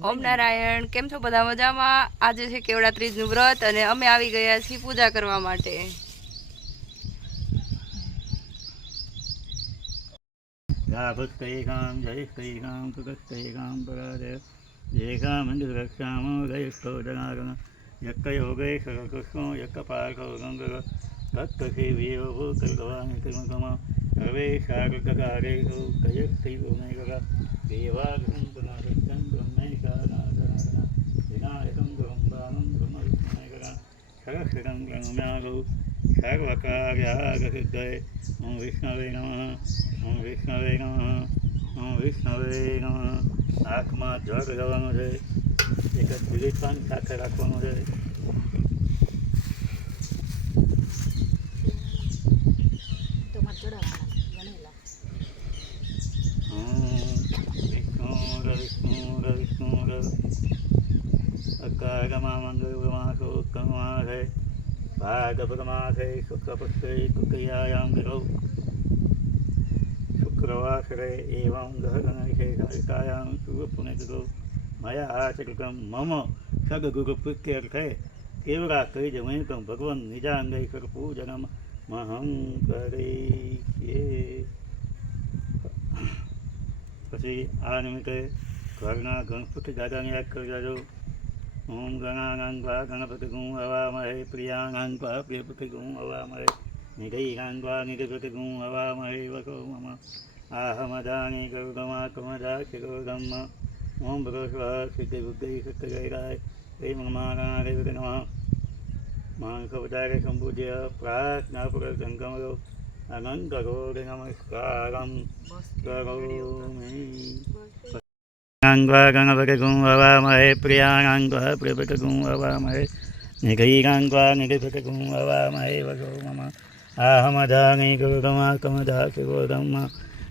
ઓમ નારાયણ કેમ છો બધા મજામાં આજે છે કેવડા ત્રીજનું વ્રત અને અમે આવી ગયા છીએ પૂજા કરવા માટે ભક્તૈકામ જયસ્તૈકામ સુગસ્તૈકામ પરાજય એકામંદરક્ષામો ગયસ્તો જનાર્દન યક્કયોગै સર્વકૃષ્ણો યક્કપાર્થો ગંગર તત્તસેવ્યેવ ભૂતર્ગવાનિ કર્મકમ સર્વે શારદકારેષુ કયસ્તૈવમેકર દેવાગૃહં પુનઃસત્યં બ્રહ્મૈકાનાદનાદના સરસ્વतं બ્રહ્મ્યાગૌ સર્વકાર્યાગસિદ્ધય ઓમ વિષ્ણવે નમઃ હું વિષ્ણવે નમઃ ઓમ વિષ્ણવે નમઃ આંખમાં જળ રહેવાનું છે એક જ દિલીપાન સાથે રાખવાનું છે कागमामङ्गयोगमासोत्तममासै भागपदमासै शुक्रपक्षे कुक्रियायां गिरौ शुक्रवासरे एवं गहगणविशेषायां शुभपुण्यकृतौ मया आचकृतं मम सद्गुरुप्रीत्यर्थे केवरात्रिजमेकं भगवन् निजाङ्गैश्वरपूजनमहं करिष्ये। પછી આ નિમિત્તે ઘરના ગણપતિ દાદાને યાદ કરી જાજો ओम गणांग वा गणपतिगुं हवामहे प्रियाणां त्वा प्रियपतिगुं हवामहे निधैगां त्वा निधिपतिगुं हवामहे वको मम आहमदानि गौगमाकमदाचिगौगम ओम भगवस्वः सिद्धिबुद्धै सत्यगैराय श्रीममागणादेवते नमः। मांसवतारे सम्पूज्य प्रार्थनापुरसङ्गमयो अनन्तगौरि नमस्कारं करोमि। गणाङ्ग्वा गणपकगुं हवामहे मे प्रियपकगुं हवामहे निगैराङ्ग्वा निगपकगुं हवामहे वगो मम, आहमदानि गुरुगमाकमदा शिवोदम्मा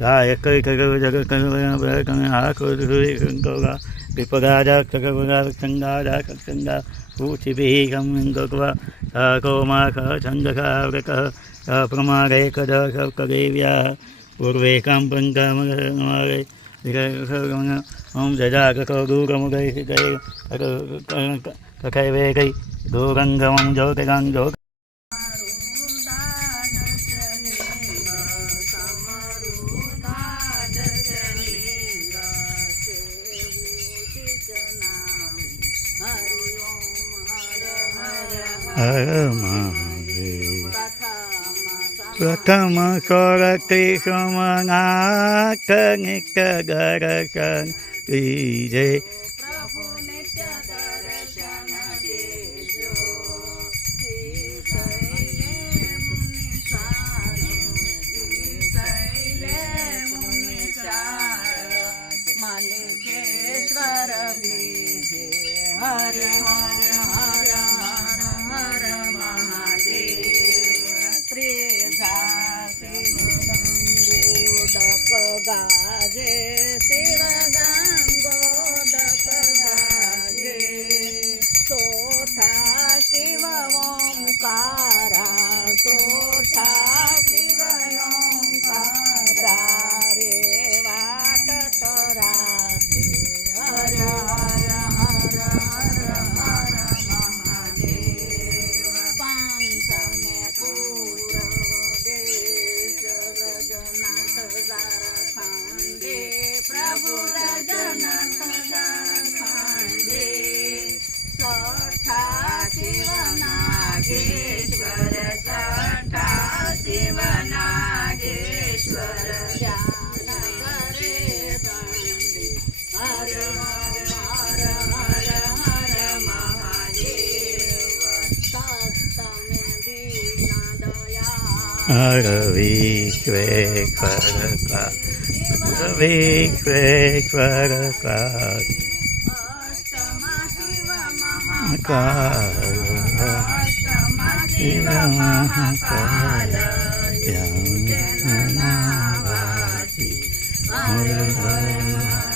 गायकैकगजगकगणकणाकुरुगौगा विपगाजाकगुगाचङ्गाजाकचङ्गा ऊचिभिगं गवा सा कौमाख छन्दकावृकः सा प्रमागैकदकगैव्याः ઓમ જજા કકો દૂરમ ગઈ ગઈ કkai વે ગઈ દૂરંગમ જો તે ગંગ જો પ્રથમ સ્વરતિ સમનાથ નિત્ય દર્શન લીજે की जय हरे हरे हर हर हर महादेव त्रिधा शिव गंगू डप गाजे Shiva Yeah. Rvi kve kvara kvara Rvi kve kvara kvara Kvara Shiva Mahakala Yang Nanavati Ayurvaya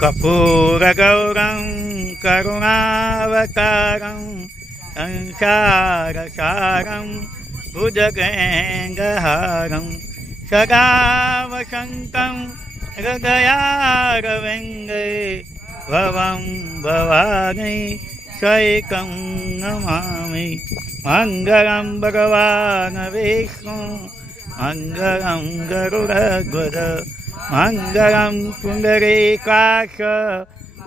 કપૂરગૌરಂ કરુણાવતારં સંસારસારં ભુજગેંગહારં સદા વસંतं હૃદયારવિંદે ભવં ભવાની સૈકં નમામિ મંગળમ સુંદરી કાશ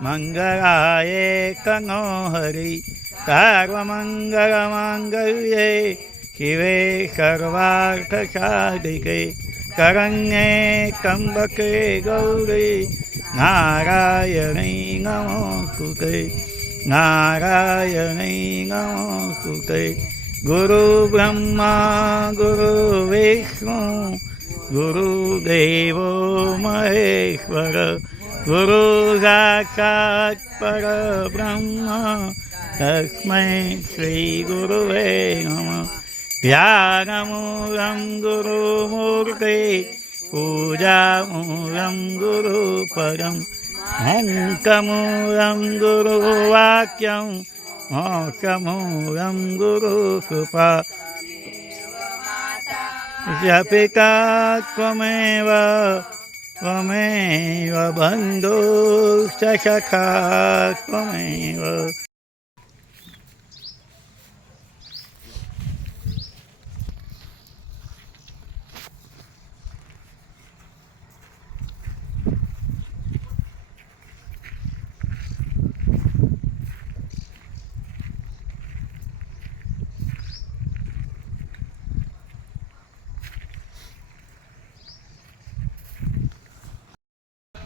મંગળાય કનોહરી સર્વમંગળ મંગલ્યે શિવે સર્વાર્થ સાધિકે કરણ્યે કંબકે ગૌરી નારાયણી નમોસ્તુતે નારાયણી નમોસ્તુતે ગુરુ બ્રહ્મા ગુરુ વિષ્ણુ गुरुदेवो महेश्वर गुरु साक्षात् परब्रह्म तस्मै श्रीगुरुवे नमः। ध्यानमूलं गुरुमूर्ते पूजामूलं गुरुपदं हङ्कमूलं गुरुवाक्यं मोक्षमूलं गुरुकृपा पिता त्वमेव त्वमेव बन्धुश्च सखा त्वमेव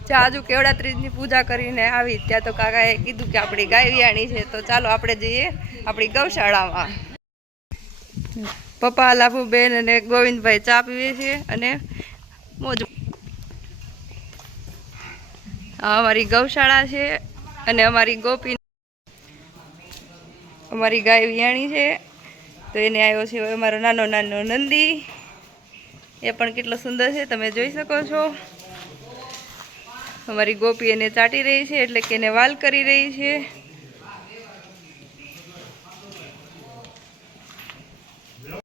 હજુ કેવડા પૂજા કરીને આવી, ત્યાં તો કાકાએ કીધું કે આપણી ગાય વિયાણી છે, તો ચાલો આપણે જઈએ આપણી ગૌશાળામાં. પપ્પા, લાભુબેન અને ગોવિંદભાઈ ચા પીવે છે અને મોજ. અમારી ગૌશાળા છે અને અમારી ગોપી અમારી ગાય વિયાણી છે, તો એને આવ્યો છે અમારો નાનો નાનો નંદી. એ પણ કેટલો સુંદર છે, તમે જોઈ શકો છો. અમારી ગોપી એને ચાટી રહી છે એટલે કે એને વાલ કરી રહી છે.